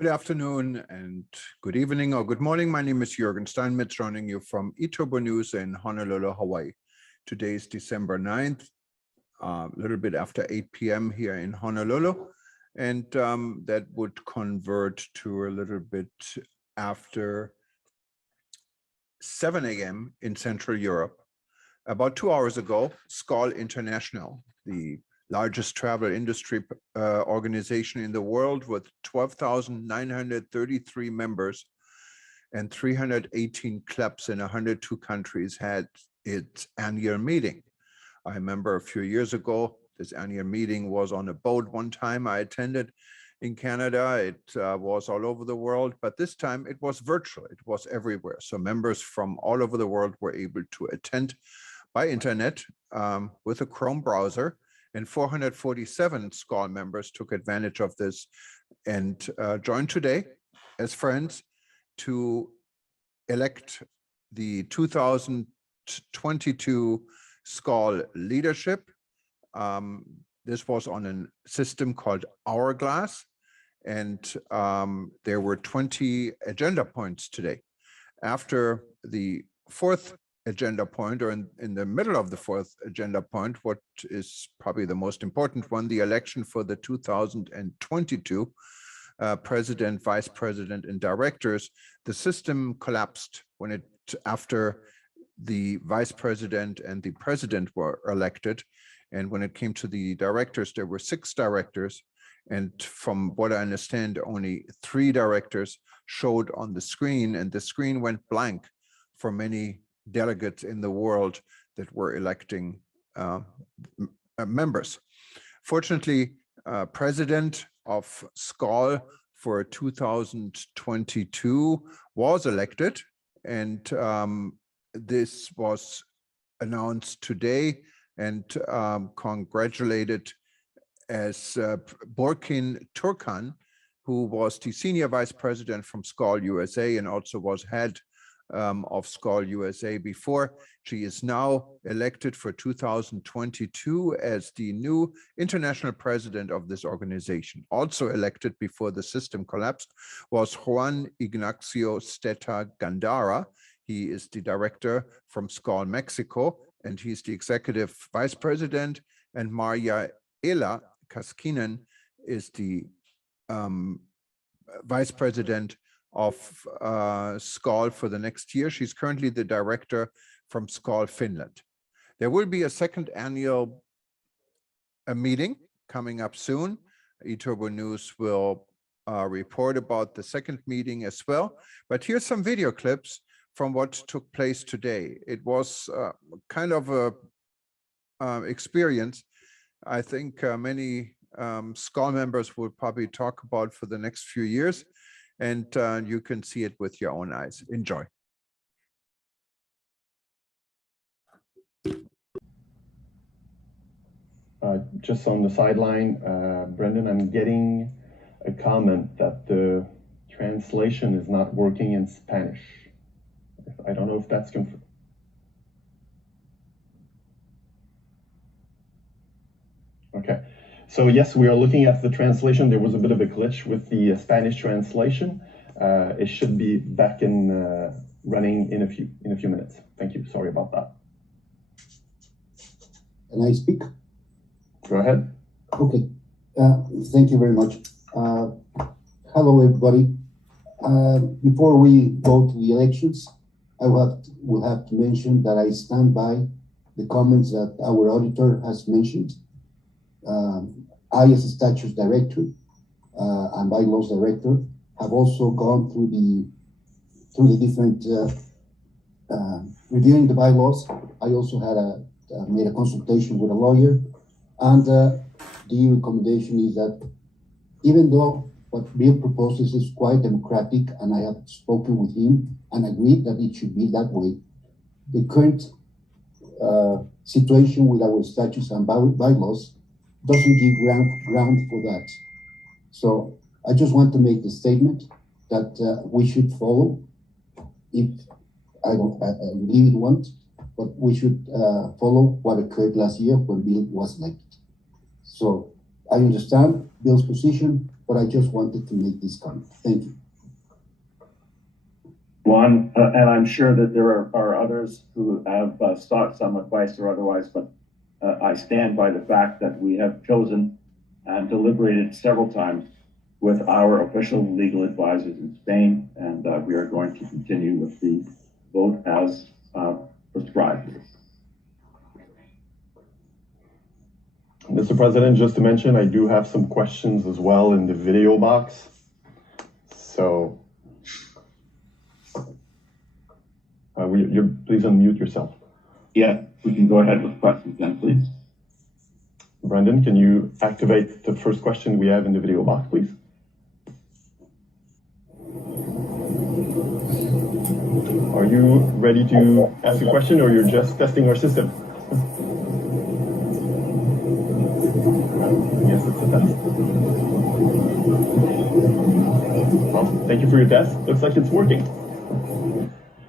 Good afternoon and good evening or good morning. My name is Jürgen Steinmetz, joining you from eTurbo News in Honolulu, Hawaii. Today is December 9th, a little bit after 8 p.m. here in Honolulu, and that would convert to a little bit after 7 a.m. in Central Europe. About 2 hours ago, SKAL International, the largest travel industry organization in the world with 12,933 members and 318 clubs in 102 countries, had its annual meeting. I remember a few years ago, this annual meeting was on a boat one time I attended in Canada. It was all over the world, but this time it was virtual. It was everywhere. So members from all over the world were able to attend by internet with a Chrome browser, and 447 SKAL members took advantage of this and joined today as friends to elect the 2022 SKAL leadership. This was on a system called Hourglass, and there were 20 agenda points today. After the fourth agenda point, or in the middle of the fourth agenda point, what is probably the most important one, the election for the 2022 president, vice president, and directors, the system collapsed after the vice president and the president were elected. And when it came to the directors, there were 6 directors. And from what I understand, only 3 directors showed on the screen, and the screen went blank for many delegates in the world that were electing members. Fortunately, president of SKAL for 2022 was elected, and this was announced today and congratulated as Burin Turkkan, who was the senior vice president from SKAL USA and also was head of SKAL USA before. She is now elected for 2022 as the new international president of this organization. Also elected before the system collapsed was Juan Ignacio Steta Gandara. He is the director from SKAL Mexico, and he's the executive vice president. And Maria Ela Kaskinen is the vice president of SKAL for the next year. She's currently the director from SKAL Finland. There will be a second annual meeting coming up soon. eTurbo News will report about the second meeting as well. But here's some video clips from what took place today. It was kind of a experience I think many SKAL members will probably talk about for the next few years, and you can see it with your own eyes. Enjoy. Just on the sideline, Brendan, I'm getting a comment that the translation is not working in Spanish. I don't know if that's confirmed. Okay, so yes, we are looking at the translation. There was a bit of a glitch with the Spanish translation. It should be back in running in a few minutes. Thank you. Sorry about that. Can I speak? Go ahead. Okay. Thank you very much. Hello, everybody. Before we go to the elections, I will have to mention that I stand by the comments that our auditor has mentioned. I, as a statutes director and bylaws director, have also gone through the different reviewing the bylaws. I also had made a consultation with a lawyer, and the recommendation is that even though what Bill proposes is quite democratic, and I have spoken with him and agreed that it should be that way, the current situation with our statutes and bylaws doesn't give ground for that. So I just want to make the statement that we should follow, if I really want, but we should follow what occurred last year when Bill was elected. So I understand Bill's position, but I just wanted to make this comment. Thank you. Juan, and I'm sure that there are others who have sought some advice or otherwise, but I stand by the fact that we have chosen and deliberated several times with our official legal advisors in Spain, and we are going to continue with the vote as prescribed. Mr. President, just to mention, I do have some questions as well in the video box. So, please unmute yourself. Yeah, we can go ahead with questions then, please. Brendan, can you activate the first question we have in the video box, please? Are you ready to ask a question, or you're just testing our system? Yes, it's a test. Well, thank you for your test. Looks like it's working.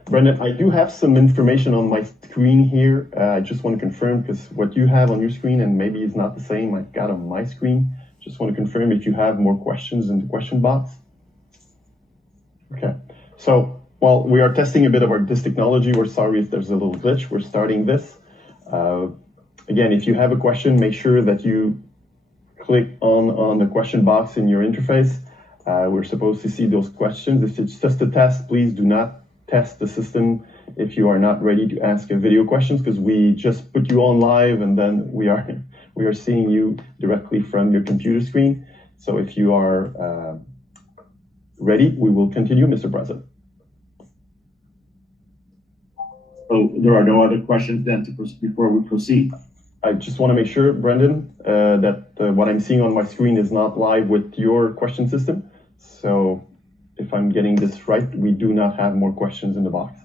Brendan, I do have some information on my screen here. I just want to confirm, because what you have on your screen, and maybe it's not the same I've got on my screen. Just want to confirm if you have more questions in the question box. Okay. So, well, we are testing a bit of this technology. We're sorry if there's a little glitch. We're starting this. Again, if you have a question, make sure that you click on the question box in your interface. We're supposed to see those questions. If it's just a test, please do not test the system if you are not ready to ask a video questions, because we just put you on live and then we are seeing you directly from your computer screen. So if you are ready, we will continue, Mr. President. So there are no other questions then before we proceed. I just want to make sure, Brendan, that what I'm seeing on my screen is not live with your question system. So if I'm getting this right, we do not have more questions in the box.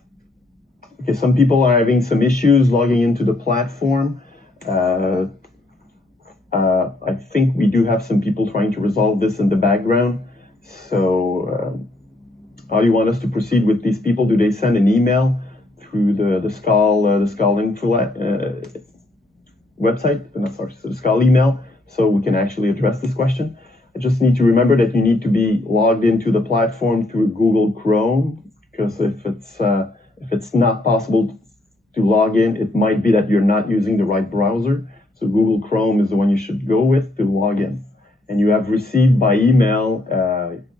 Okay, some people are having some issues logging into the platform. I think we do have some people trying to resolve this in the background. So how do you want us to proceed with these people? Do they send an email through the SKAL info website, the SKAL email, so we can actually address this question? I just need to remember that you need to be logged into the platform through Google Chrome, because if it's not possible to log in, it might be that you're not using the right browser. So Google Chrome is the one you should go with to log in. And you have received by email,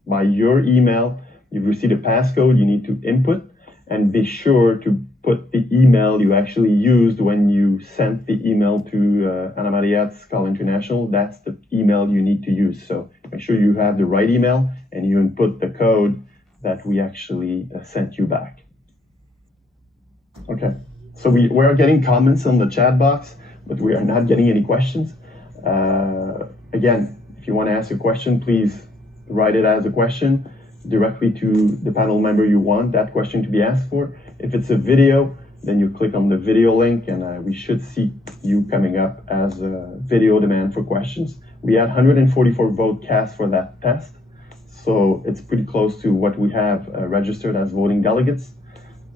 by your email, you've received a passcode you need to input, and be sure to put the email you actually used when you sent the email to Ana Maria at SKAL International. That's the email you need to use. So make sure you have the right email and you input the code that we actually sent you back. Okay, so we are getting comments on the chat box, but we are not getting any questions. Again, if you want to ask a question, please write it as a question directly to the panel member you want that question to be asked for. If it's a video, then you click on the video link, and we should see you coming up as a video demand for questions. We had 144 votes cast for that test, so it's pretty close to what we have registered as voting delegates.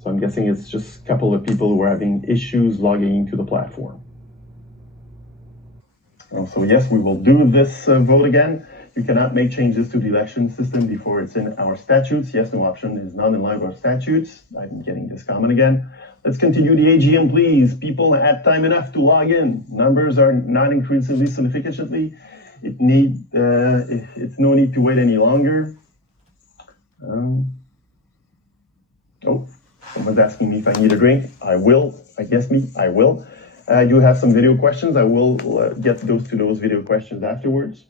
So I'm guessing it's just a couple of people who are having issues logging into the platform. So yes, we will do this vote again. You cannot make changes to the election system before it's in our statutes. Yes, no option is not in line with our statutes. I'm getting this comment again. Let's continue the AGM, please. People had time enough to log in. Numbers are not increasingly significantly. It's no need to wait any longer. Oh, someone's asking me if I need a drink. I will. I guess I will. I do have some video questions. I will get to those video questions afterwards.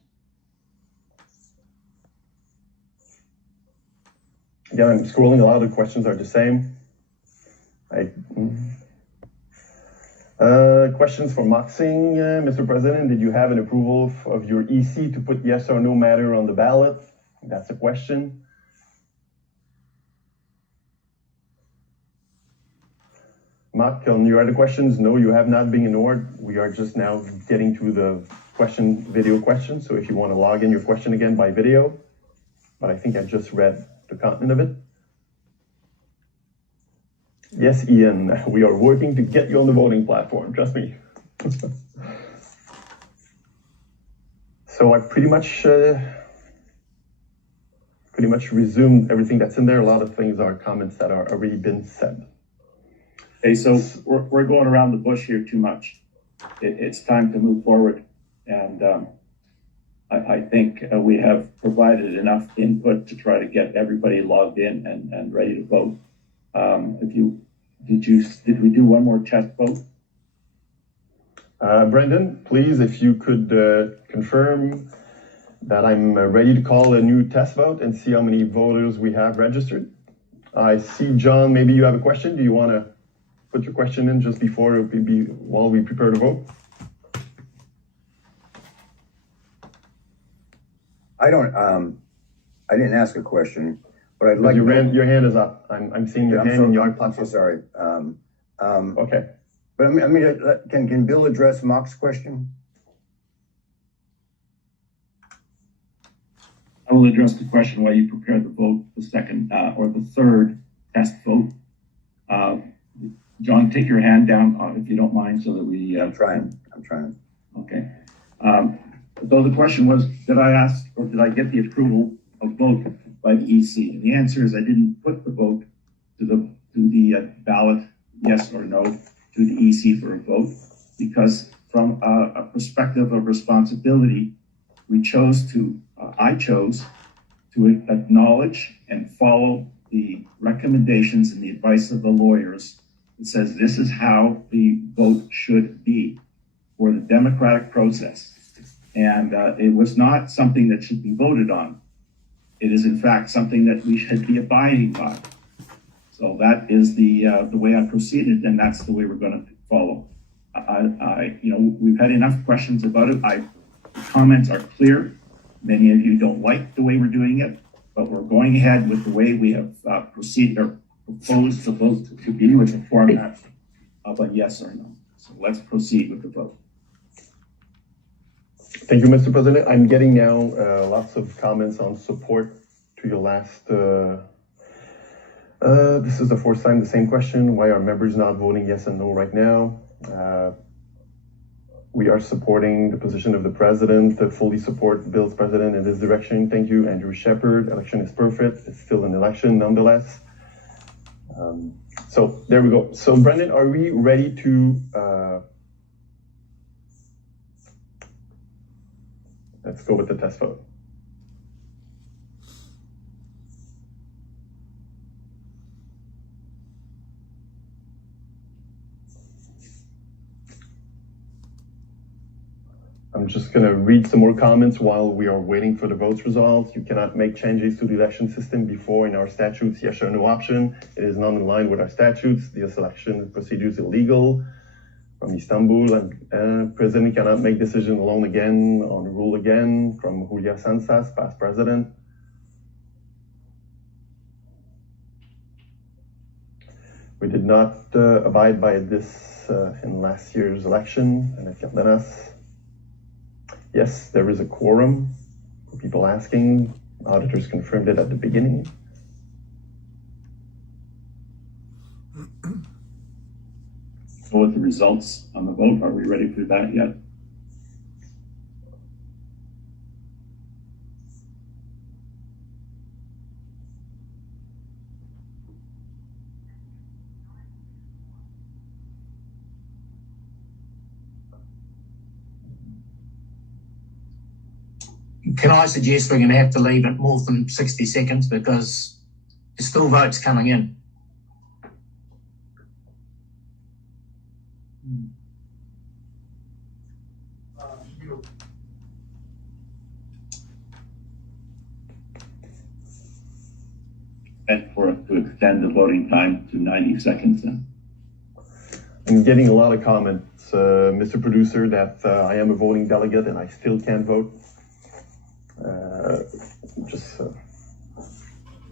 Again, I'm scrolling. A lot of the questions are the same. Questions for Maxing. Mr. President, did you have an approval of your EC to put yes or no matter on the ballot? That's a question. Mark, on your other questions, no, you have not been ignored. We are just now getting to the video question. So if you want to log in your question again by video, but I think I just read the content of it. Yes, Ian, we are working to get you on the voting platform, trust me. So I've pretty much resumed everything that's in there. A lot of things are comments that are already been said. Okay, so we're going around the bush here too much. It's time to move forward, and I think we have provided enough input to try to get everybody logged in and ready to vote. Did we do one more test vote? Brendan, please, if you could confirm that I'm ready to call a new test vote and see how many voters we have registered. I see, John, maybe you have a question. Do you want to put your question in just before while we prepare to vote? I didn't ask a question, but I'd like your hand is up. I'm seeing your hand in your I'm so sorry. Okay. But I mean, can Bill address Mark's question? I will address the question while you prepare the vote, the second or the third test vote. John, take your hand down if you don't mind, so that we. I'm trying. Okay. So the question was, did I ask or did I get the approval of vote by the EC? And the answer is I didn't put the vote to the ballot, yes or no, to the EC for a vote, because from a perspective of responsibility, I chose to acknowledge and follow the recommendations and the advice of the lawyers. It says this is how the vote should be for the democratic process. And it was not something that should be voted on. It is, in fact, something that we should be abiding by. So that is the way I proceeded, and that's the way we're going to follow. We've had enough questions about it. The comments are clear. Many of you don't like the way we're doing it, but we're going ahead with the way we have proceeded or proposed the vote to be, with the format of a yes or no. So let's proceed with the vote. Thank you, Mr. President. I'm getting now lots of comments on support to your last. This is the fourth time the same question. Why are members not voting yes and no right now? We are supporting the position of the president, to fully support Bill's president in this direction. Thank you, Andrew Shepherd. Election is perfect. It's still an election nonetheless. So there we go. So Brendan, are we ready to, let's go with the test vote. I'm just going to read some more comments while we are waiting for the votes results. You cannot make changes to the election system before in our statutes, yes or no option. It is not in line with our statutes. The selection procedure is illegal. From Istanbul, and president cannot make decision alone again on rule again. From Julia Sansas, past president. We did not abide by this in last year's election, and at Cardenas. Yes, there is a quorum for people asking. Auditors confirmed it at the beginning. So with the results on the vote, are we ready for that yet? Can I suggest we're going to have to leave it more than 60 seconds because there's still votes coming in. And to extend the voting time to 90 seconds then. I'm getting a lot of comments, Mr. Producer, that I am a voting delegate and I still can't vote.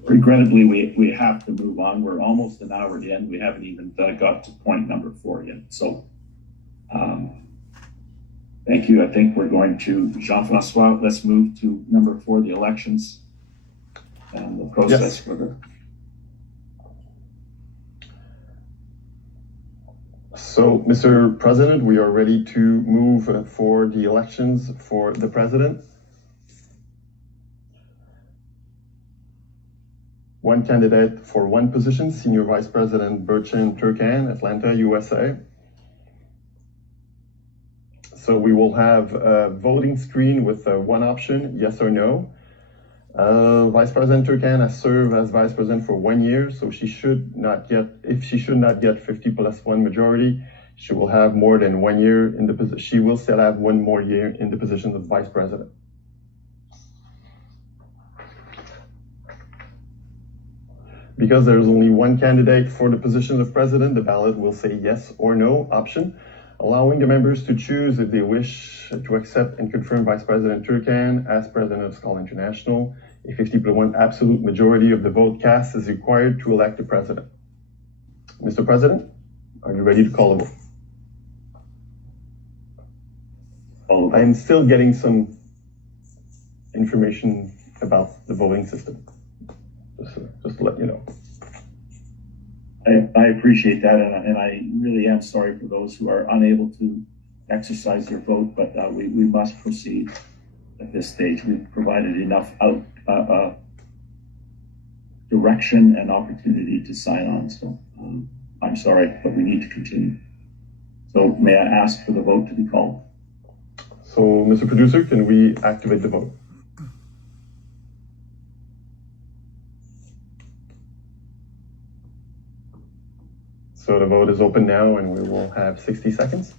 Regrettably, we have to move on. We're almost an hour in. We haven't even got to point number 4 yet. So thank you. I think we're going to, Jean-Francois, let's move to number 4, the elections and the process for the. So, Mr. President, we are ready to move for the elections for the president. one candidate for one position, Senior Vice President Burin, Turkkan, Atlanta, USA. So we will have a voting screen with one option, yes or no. Vice President Turkkan has served as Vice President for 1 year, so she should not get, if she should not get 50+1 majority, she will have more than 1 year in the position. She will still have 1 more year in the position of Vice President. Because there is only one candidate for the position of President, the ballot will say yes or no option, allowing the members to choose if they wish to accept and confirm Vice President Turkkan as President of SKAL International. A 50+1 absolute majority of the vote cast is required to elect the President. Mr. President, are you ready to call a vote? I am still getting some information about the voting system. Just to let you know. I appreciate that, and I really am sorry for those who are unable to exercise their vote, but we must proceed at this stage. We've provided enough direction and opportunity to sign on, so I'm sorry, but we need to continue. So may I ask for the vote to be called? So, Mr. Producer, can we activate the vote? So the vote is open now, and we will have 60 seconds.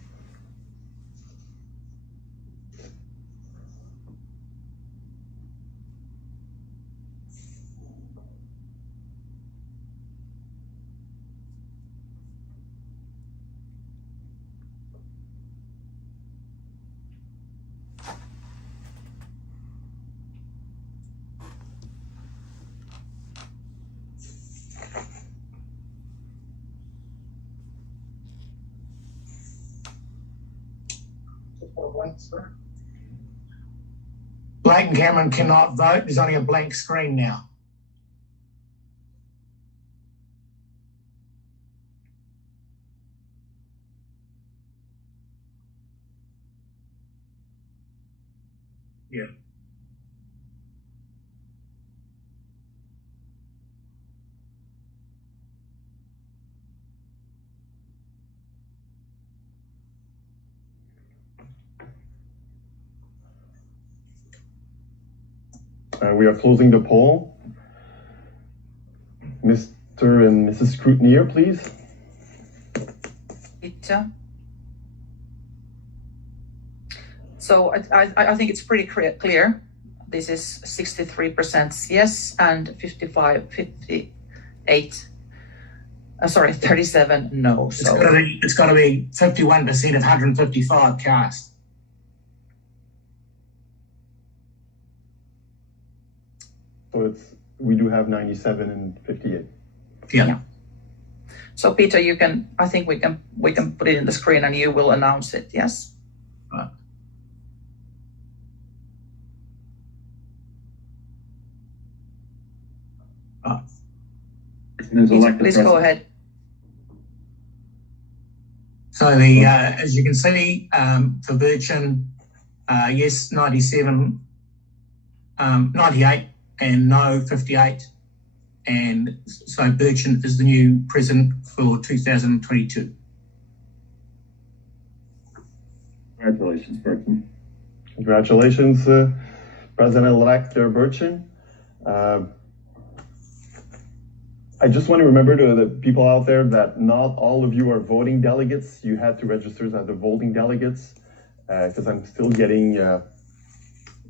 Blake and Cameron cannot vote. There's only a blank screen now. Yeah. We are closing the poll. Mr. and Mrs. Scrutineer, please. Peter. So I think it's pretty clear. This is 63% yes and 37 no. So It's got to be 51% of 155 cast. So we do have 97 and 58. Yeah. So Peter, I think we can put it in the screen and you will announce it. Yes. Right. Please go ahead. So the as you can see, for Burin, yes 97, 98, and no 58, and so Burin is the new president for 2022. Congratulations, Burin. Congratulations, President-elect Burin. I just want to remember to the people out there that not all of you are voting delegates. You had to register as the voting delegates, because I'm still getting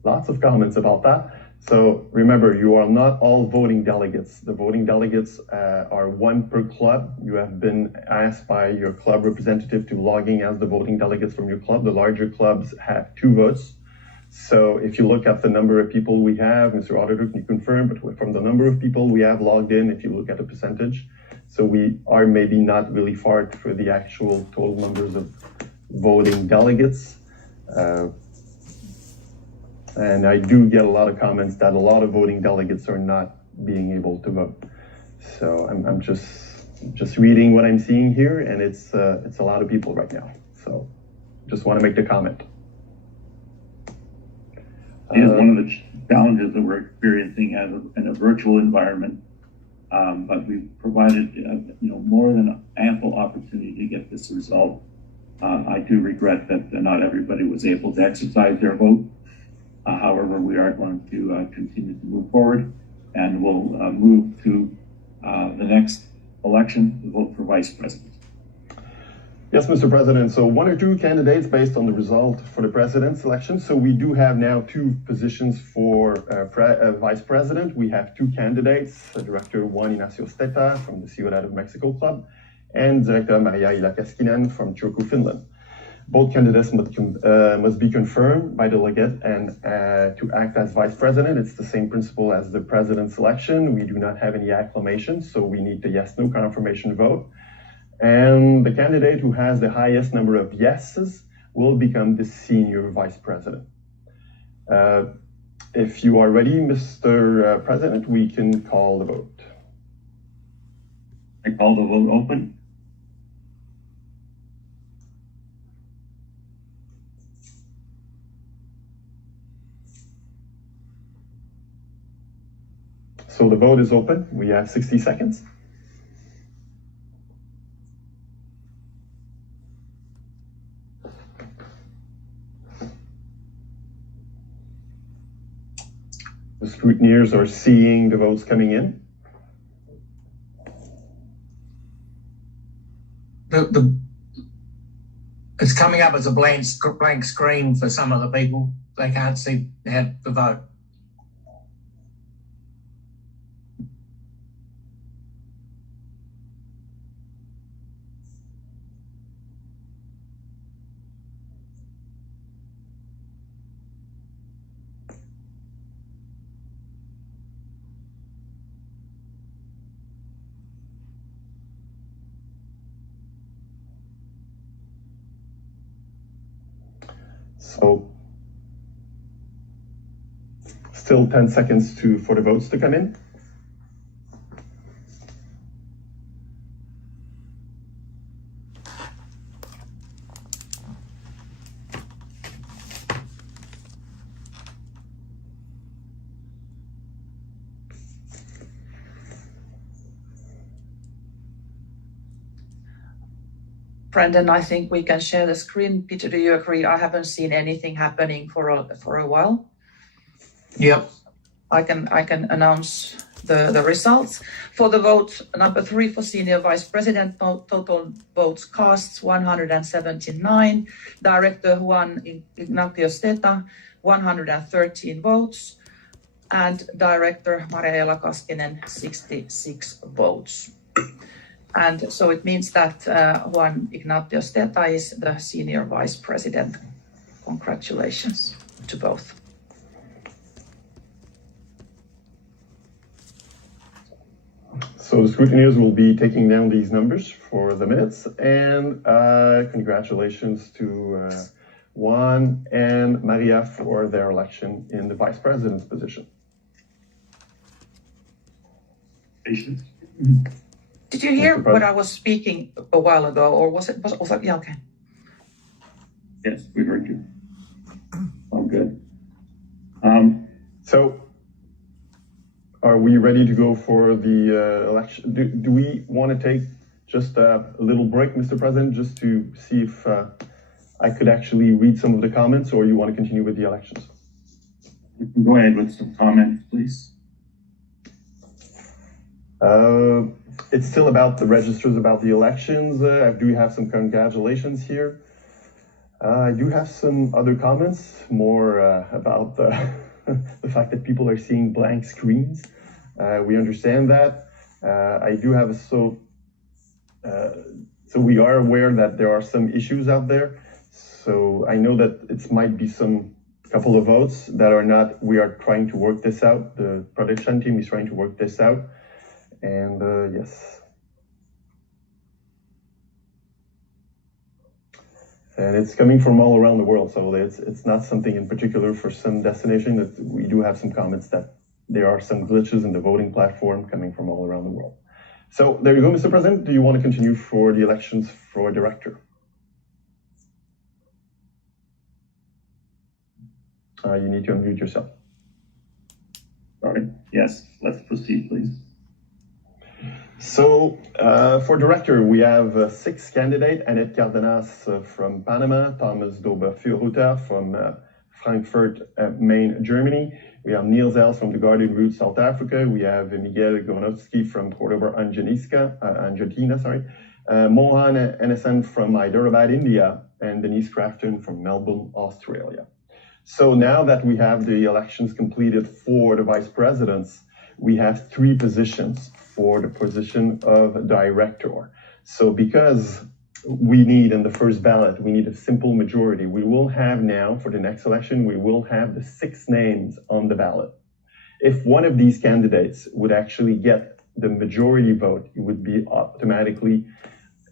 lots of comments about that. So remember, you are not all voting delegates. The voting delegates are one per club. You have been asked by your club representative to log in as the voting delegates from your club. The larger clubs have 2 votes. So if you look at the number of people we have, Mr. Auditor, can you confirm, but from the number of people we have logged in, if you look at the percentage, so we are maybe not really far for the actual total numbers of voting delegates. And I do get a lot of comments that a lot of voting delegates are not being able to vote. So I'm just reading what I'm seeing here, and it's a lot of people right now. So just want to make the comment. Is one of the challenges that we're experiencing in a virtual environment but we provided more than ample opportunity to get this result. I do regret that not everybody was able to exercise their vote. However, we are going to continue to move forward, and we'll move to the next election, the vote for vice president. Yes, Mr. President. So one or two candidates based on the result for the president's election. So we do have now two positions for vice president. We have two candidates, Director Juan Ignacio Steta from the Ciudad of Mexico Club and Director Maria Ilakaskinen from Turku, Finland. Both candidates must be confirmed by delegate and to act as vice president. It's the same principle as the president's election. We do not have any acclamation, so we need the yes-no confirmation vote. And the candidate who has the highest number of yeses will become the senior vice president. If you are ready, Mr. President, we can call the vote. I call the vote open. So the vote is open. We have 60 seconds. The scrutineers are seeing the votes coming in. It's coming up as a blank screen for some of the people. They can't see the vote. So still 10 seconds for the votes to come in. Brendan, I think we can share the screen. Peter, do you agree? I haven't seen anything happening for a while. Yep. I can announce the results. For the vote number 3 for senior vice president, total votes cast 179. Director Juan Ignacio Steta, 113 votes. And Director Maria Ilakaskinen, 66 votes. And so it means that Juan Ignacio Steta is the senior vice president. Congratulations to both. So the scrutineers will be taking down these numbers for the minutes, and congratulations to Juan and Maria for their election in the vice president's position. Patience. Did you hear what I was speaking a while ago, or was it? Yeah, okay. Yes, we heard you. All good. So, are we ready to go for the election? Do we want to take just a little break, Mr. President, just to see if I could actually read some of the comments, or you want to continue with the elections? You can go ahead with some comments, please. It's still about the registers, about the elections. I do have some congratulations here. I do have some other comments, more about the fact that people are seeing blank screens. We understand that. I do have so we are aware that there are some issues out there. So I know that it might be some couple of votes that are not. We are trying to work this out. The production team is trying to work this out. And yes. And it's coming from all around the world, so it's not something in particular for some destination. That we do have some comments that there are some glitches in the voting platform coming from all around the world. So there you go, Mr. President. Do you want to continue for the elections for director? You need to unmute yourself. Sorry. Yes, let's proceed, please. So for director, we have 6 candidates: Annette Cardenas from Panama, Thomas Dober-Fürhuter from Frankfurt, Main, Germany. We have Niels Els from the Garden Route, South Africa. We have Miguel Gornowski from Cordoba, Argentina, sorry. Mohan Enesan from Hyderabad, India, and Denise Crafton from Melbourne, Australia. So now that we have the elections completed for the vice presidents, we have 3 positions for the position of director. So because we need in the first ballot, we need a simple majority, we will have now for the next election, we will have the 6 names on the ballot. If one of these candidates would actually get the majority vote, he would be automatically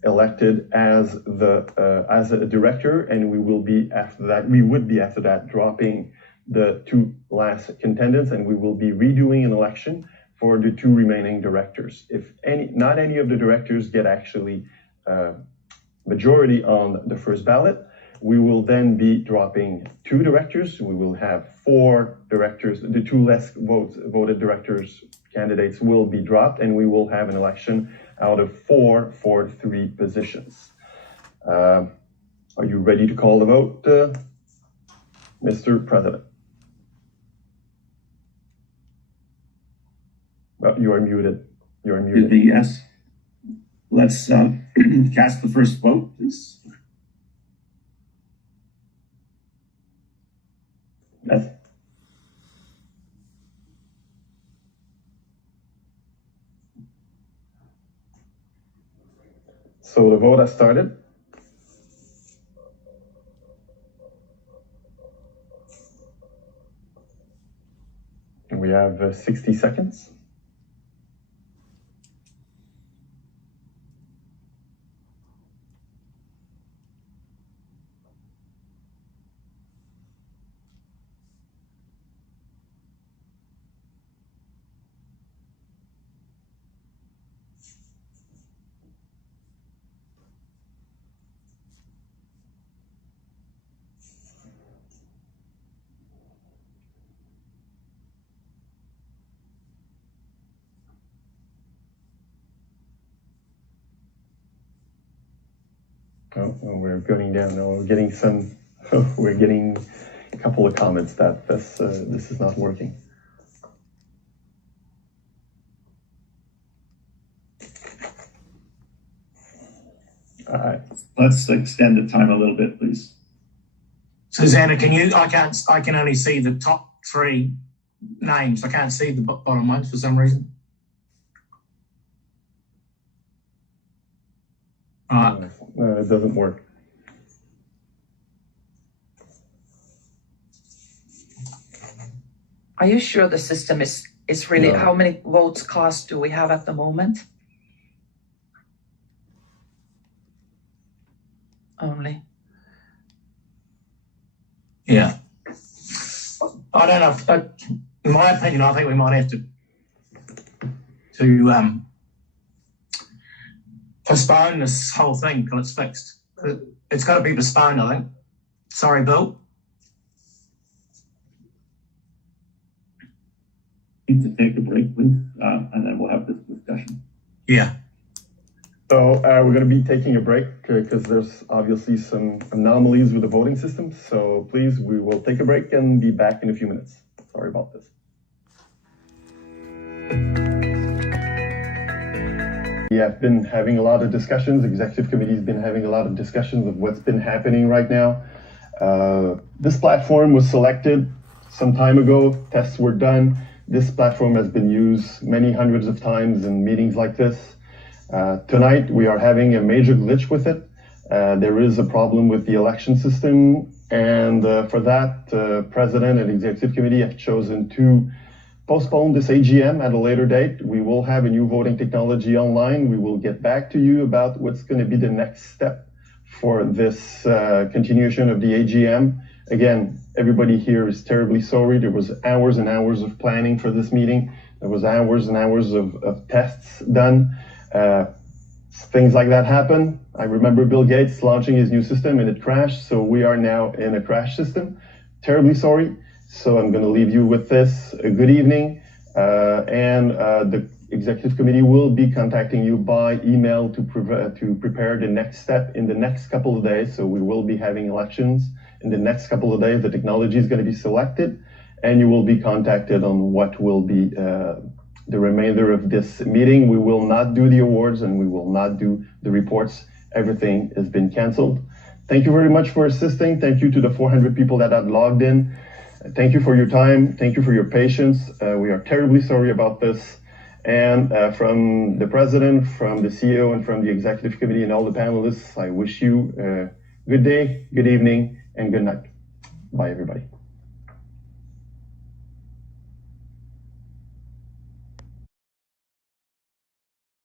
elected as a director, and we would be after that dropping the 2 last contenders, and we will be redoing an election for the 2 remaining directors. If not any of the directors get actually majority on the first ballot, we will then be dropping 2 directors. We will have 4 directors. The 2 less voted directors candidates will be dropped, and we will have an election out of 4 for 3 positions. Are you ready to call the vote, Mr. President? You are muted. You are muted. Yes. Let's cast the first vote, please. Yes. So the vote has started. And we have 60 seconds. Oh, we're going down. No, we're getting some. We're getting a couple of comments that this is not working. All right. Let's extend the time a little bit, please. Susanna, I can only see the top 3 names. I can't see the bottom ones for some reason. No, it doesn't work. Are you sure the system is really, No. how many votes cast do we have at the moment? Only. Yeah. I don't know. In my opinion, I think we might have to postpone this whole thing until it's fixed. It's got to be postponed, I think. Sorry, Bill. Need to take a break, please, and then we'll have this discussion. Yeah. So we're going to be taking a break because there's obviously some anomalies with the voting system. So please, we will take a break and be back in a few minutes. Sorry about this. We have been having a lot of discussions. Executive committee has been having a lot of discussions of what's been happening right now. This platform was selected some time ago. Tests were done. This platform has been used many hundreds of times in meetings like this. Tonight, we are having a major glitch with it. There is a problem with the election system, and for that, President and Executive Committee have chosen to postpone this AGM at a later date. We will have a new voting technology online. We will get back to you about what's going to be the next step for this continuation of the AGM. Again, everybody here is terribly sorry. There was hours and hours of planning for this meeting. There was hours and hours of tests done. Things like that happen. I remember Bill Gates launching his new system and it crashed. So we are now in a crash system. Terribly sorry. So I'm going to leave you with this. Good evening. The executive committee will be contacting you by email to prepare the next step in the next couple of days. So we will be having elections in the next couple of days. The technology is going to be selected, and you will be contacted on what will be the remainder of this meeting. We will not do the awards, and we will not do the reports. Everything has been canceled. Thank you very much for assisting. Thank you to the 400 people that have logged in. Thank you for your time. Thank you for your patience. We are terribly sorry about this. And from the president, from the CEO, and from the executive committee and all the panelists, I wish you a good day, good evening, and good night. Bye, everybody.